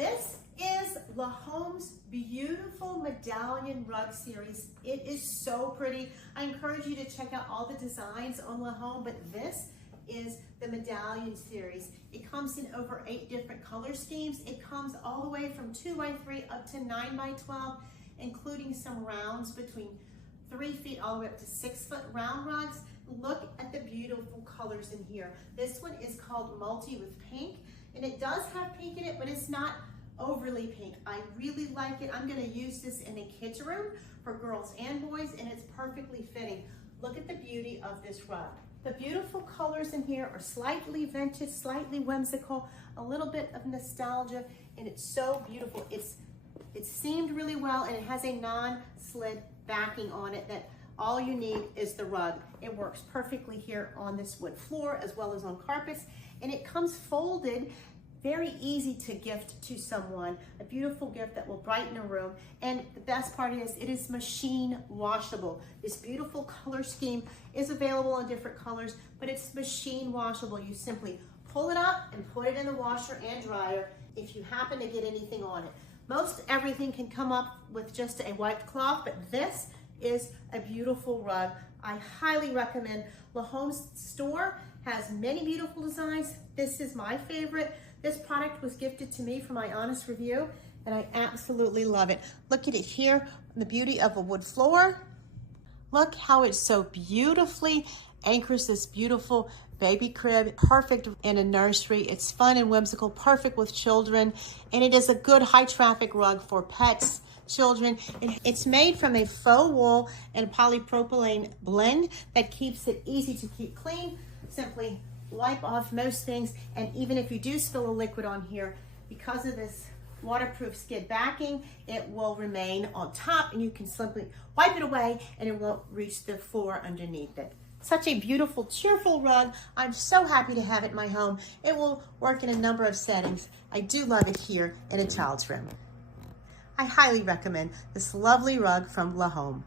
This is Lahome's beautiful medallion rug series. It is so pretty. I encourage you to check out all the designs on Lahome, but this is the medallion series. It comes in over 8 different color schemes. It comes all the way from 2x3 up to 9x12, including some rounds between 3 feet all the way up to 6 foot round rugs. Look at the beautiful colors in here. This one is called Multi with Pink, and it does have pink in it, but it's not overly pink. I really like it. I'm gonna use this in a kids room for girls and boys, and it's perfectly fitting. Look at the beauty of this rug. The beautiful colors in here are slightly vintage, slightly whimsical, a little bit of nostalgia, and it's so beautiful. It's seamed really well, and it has a non-slid backing on it that all you need is the rug. It works perfectly here on this wood floor as well as on carpets, and it comes folded. Very easy to gift to someone, a beautiful gift that will brighten a room. And the best part is it is machine washable. This beautiful color scheme is available in different colors, but it's machine washable. You simply pull it up and put it in the washer and dryer if you happen to get anything on it. Most everything can come up with just a wiped cloth, but this is a beautiful rug. I highly recommend. Lahome's store has many beautiful designs. This is my favorite. This product was gifted to me for my honest review, and I absolutely love it. Look at it here, the beauty of a wood floor. Look how it so beautifully anchors this beautiful baby crib, perfect in a nursery. It's fun and whimsical, perfect with children, and it is a good high traffic rug for pets, children. And it's made from a faux wool and polypropylene blend that keeps it easy to keep clean. Simply wipe off most things, and even if you do spill a liquid on here, because of this waterproof skid backing, it will remain on top, and you can simply wipe it away and it won't reach the floor underneath it. Such a beautiful, cheerful rug. I'm so happy to have it in my home. It will work in a number of settings. I do love it here in a child's room. I highly recommend this lovely rug from Lahome.